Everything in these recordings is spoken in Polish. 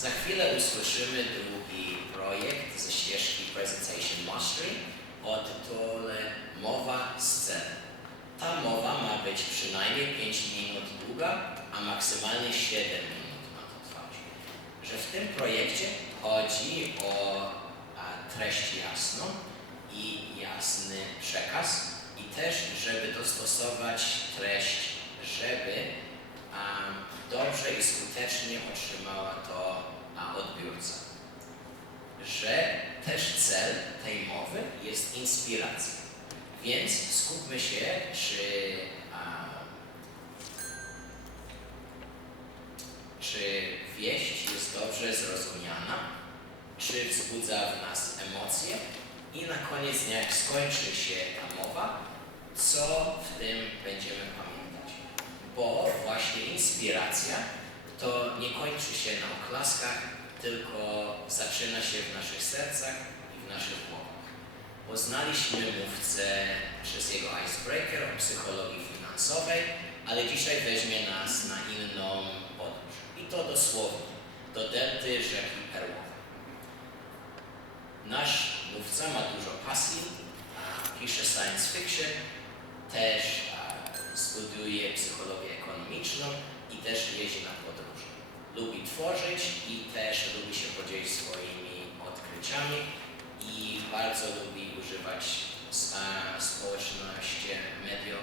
Za chwilę usłyszymy drugi projekt ze ścieżki Presentation Mastery o tytule Mowa Scen. Ta mowa ma być przynajmniej 5 minut długa, a maksymalnie 7 minut ma to trwać. Że w tym projekcie chodzi o treść jasną i jasny przekaz i też, żeby dostosować treść, żeby dobrze i skutecznie otrzymała to a, odbiorca. Że też cel tej mowy jest inspiracja. Więc skupmy się, czy, a, czy wieść jest dobrze zrozumiana, czy wzbudza w nas emocje i na koniec dnia, jak skończy się ta mowa, co w tym będziemy pamiętać. Bo właśnie inspiracja to nie kończy się na oklaskach, tylko zaczyna się w naszych sercach i w naszych głowach. Poznaliśmy mówcę przez jego icebreaker o psychologii finansowej, ale dzisiaj weźmie nas na inną podróż. I to dosłownie, do delty rzeki Perłowej. Nasz mówca ma dużo pasji, a pisze science fiction, też a, studiuje psychologię ekonomiczną i też jeździ na podróże. Lubi tworzyć i też lubi się podzielić swoimi odkryciami i bardzo lubi używać społeczności, medio,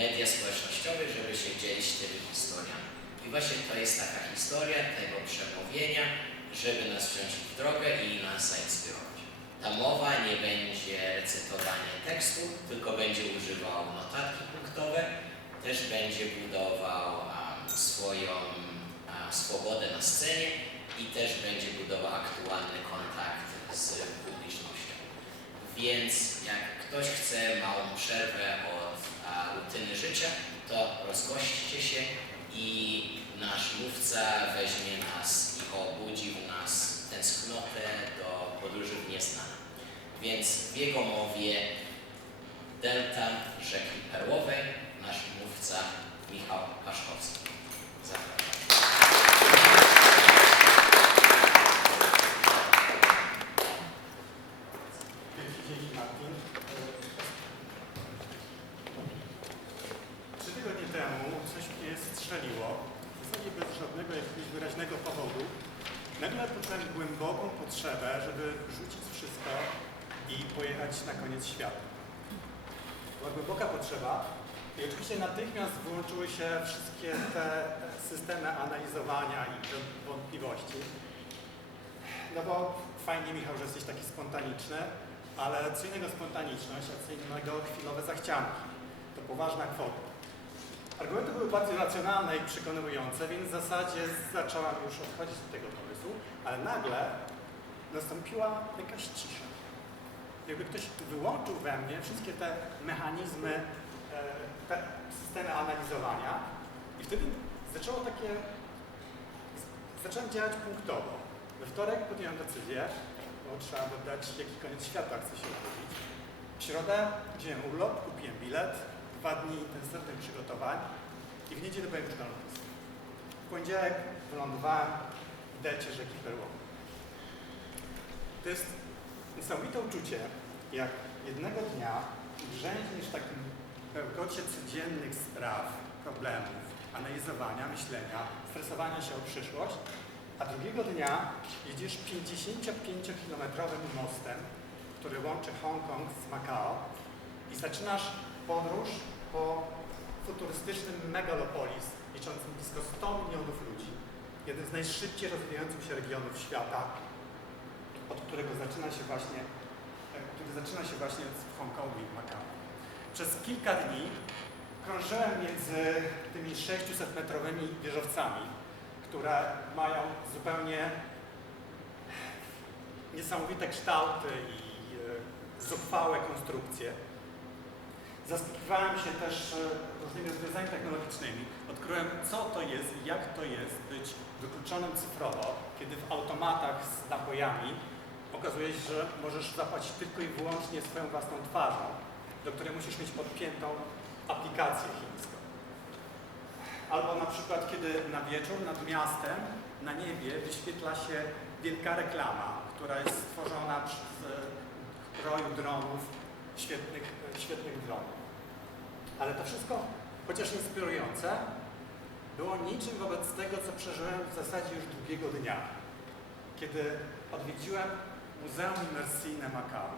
media społecznościowe, żeby się dzielić tymi historiami. I właśnie to jest taka historia tego przemówienia, żeby nas wziąć w drogę i nas zainspirować. Ta mowa nie będzie recytowanie tekstu, tylko będzie używał notatki punktowe, też będzie budował swoją swobodę na scenie i też będzie budował aktualny kontakt z publicznością. Więc jak ktoś chce małą przerwę od rutyny życia, to rozgośćcie się i nasz mówca weźmie nas i obudzi w nas tęsknotę do podróży w nieznane. Więc w jego potrzebę, żeby rzucić wszystko i pojechać na koniec świata. Była głęboka potrzeba i oczywiście natychmiast włączyły się wszystkie te systemy analizowania i wątpliwości. No bo fajnie, Michał, że jesteś taki spontaniczny, ale co innego spontaniczność, a co innego chwilowe zachcianki. To poważna kwota. Argumenty były bardzo racjonalne i przekonujące, więc w zasadzie zacząłem już odchodzić od tego pomysłu, ale nagle nastąpiła jakaś cisza. Jakby ktoś wyłączył we mnie wszystkie te mechanizmy, e, te systemy analizowania i wtedy zaczęło takie... Zacząłem działać punktowo. We wtorek podjąłem decyzję, bo trzeba dodać, jaki koniec świata chcę się odbyć. W środę wziąłem urlop, kupiłem bilet, dwa dni intensywnych przygotowań i w niedzielę byłem już na lotnisku. W poniedziałek wylądowałem w delcie rzeki Perłowej. To jest niesamowite uczucie, jak jednego dnia grzęźniesz w takim bełkocie codziennych spraw, problemów, analizowania, myślenia, stresowania się o przyszłość, a drugiego dnia jedziesz 55-kilometrowym mostem, który łączy Hongkong z Macao i zaczynasz podróż po futurystycznym megalopolis liczącym blisko 100 milionów ludzi. Jeden z najszybciej rozwijających się regionów świata, od którego zaczyna się właśnie, e, który zaczyna się właśnie w Hongkongu i w Macao. Przez kilka dni krążyłem między tymi 600-metrowymi wieżowcami, które mają zupełnie niesamowite kształty i e, zuchwałe konstrukcje. Zaskakiwałem się też e, różnymi rozwiązaniami technologicznymi. Odkryłem, co to jest i jak to jest być wykluczonym cyfrowo, kiedy w automatach z napojami okazuje się, że możesz zapłacić tylko i wyłącznie swoją własną twarzą, do której musisz mieć podpiętą aplikację chińską. Albo na przykład, kiedy na wieczór nad miastem, na niebie wyświetla się wielka reklama, która jest stworzona przez e, roju dronów, świetnych, e, świetnych dronów. Ale to wszystko, chociaż inspirujące, było niczym wobec tego, co przeżyłem w zasadzie już drugiego dnia, kiedy odwiedziłem Muzeum Imersyjne Macau.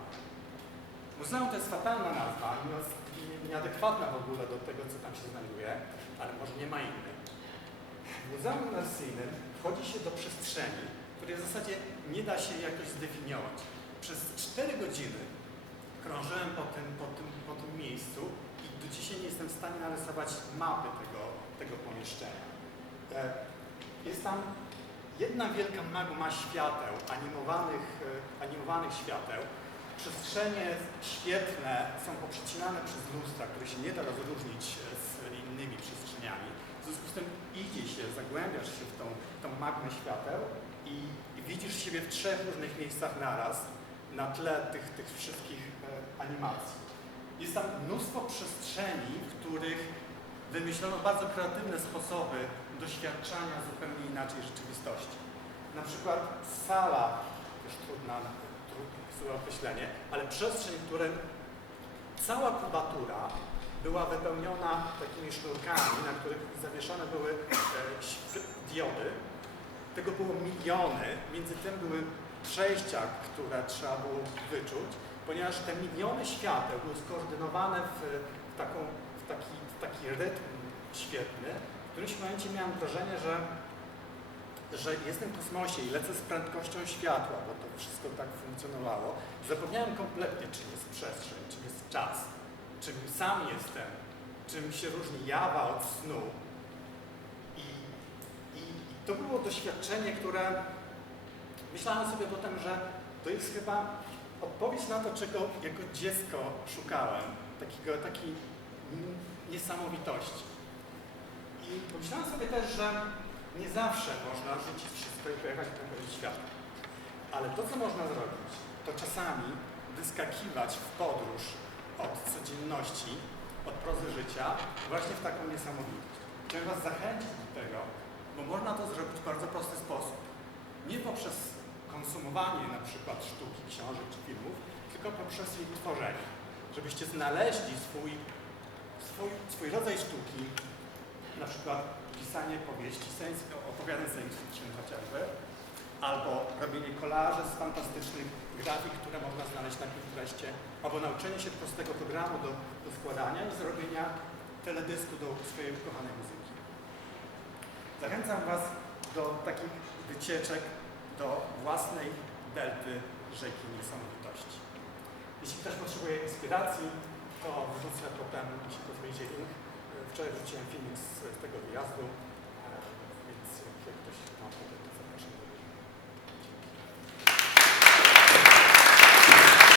Muzeum to jest fatalna nazwa, nie- nieadekwatna w ogóle do tego, co tam się znajduje, ale może nie ma innej. W Muzeum Imersyjnym wchodzi się do przestrzeni, której w zasadzie nie da się jakoś zdefiniować. Przez 4 godziny krążyłem po tym, po tym, po tym miejscu i do dzisiaj nie jestem w stanie narysować mapy tego, tego pomieszczenia. E, Jest tam jedna wielka magma świateł, animowanych, e, animowanych świateł. Przestrzenie świetne są poprzecinane przez lustra, które się nie da rozróżnić e, z innymi przestrzeniami. W związku z tym idzie się, zagłębiasz się w tą, tą magmę świateł i, i widzisz siebie w trzech różnych miejscach naraz na tle tych, tych wszystkich e, animacji. Jest tam mnóstwo przestrzeni, w których wymyślono bardzo kreatywne sposoby doświadczania zupełnie inaczej rzeczywistości. Na przykład sala, też trudna, trudne określenie, ale przestrzeń, w której cała kubatura była wypełniona takimi sznurkami, na których zawieszone były e, diody. Tego było miliony, między tym były przejścia, które trzeba było wyczuć, ponieważ te miliony świateł były skoordynowane w, taką, w, taki, w taki rytm świetny. Którymś momencie miałem wrażenie, że, że jestem w kosmosie i lecę z prędkością światła, bo to wszystko tak funkcjonowało. Zapomniałem kompletnie, czym jest przestrzeń, czym jest czas, czym sam jestem, czym się różni jawa od snu. I, i, I to było doświadczenie, które myślałem sobie potem, że to jest chyba odpowiedź na to, czego jako dziecko szukałem, takiego, takiej mm, niesamowitości. I pomyślałem sobie też, że nie zawsze można rzucić wszystko i pojechać na koniec świata. Ale to, co można zrobić, to czasami wyskakiwać w podróż od codzienności, od prozy życia, właśnie w taką niesamowitość. Chciałem Was zachęcić do tego, bo można to zrobić w bardzo prosty sposób. Nie poprzez konsumowanie na przykład sztuki, książek czy filmów, tylko poprzez ich tworzenie. Żebyście znaleźli swój, swój, swój rodzaj sztuki, na przykład pisanie powieści, science, opowiadań science chociażby, albo robienie kolaży z fantastycznych grafik, które można znaleźć na Pinterestie, albo nauczenie się prostego programu do, do składania i zrobienia teledysku do swojej ukochanej muzyki. Zachęcam Was do takich wycieczek do własnej delty rzeki niesamowitości. Jeśli ktoś potrzebuje inspiracji, to wrzucę potem, jeśli pozwolicie link. Wczoraj wrzuciłem filmik z, tego wyjazdu, e, więc jak ktoś ma potem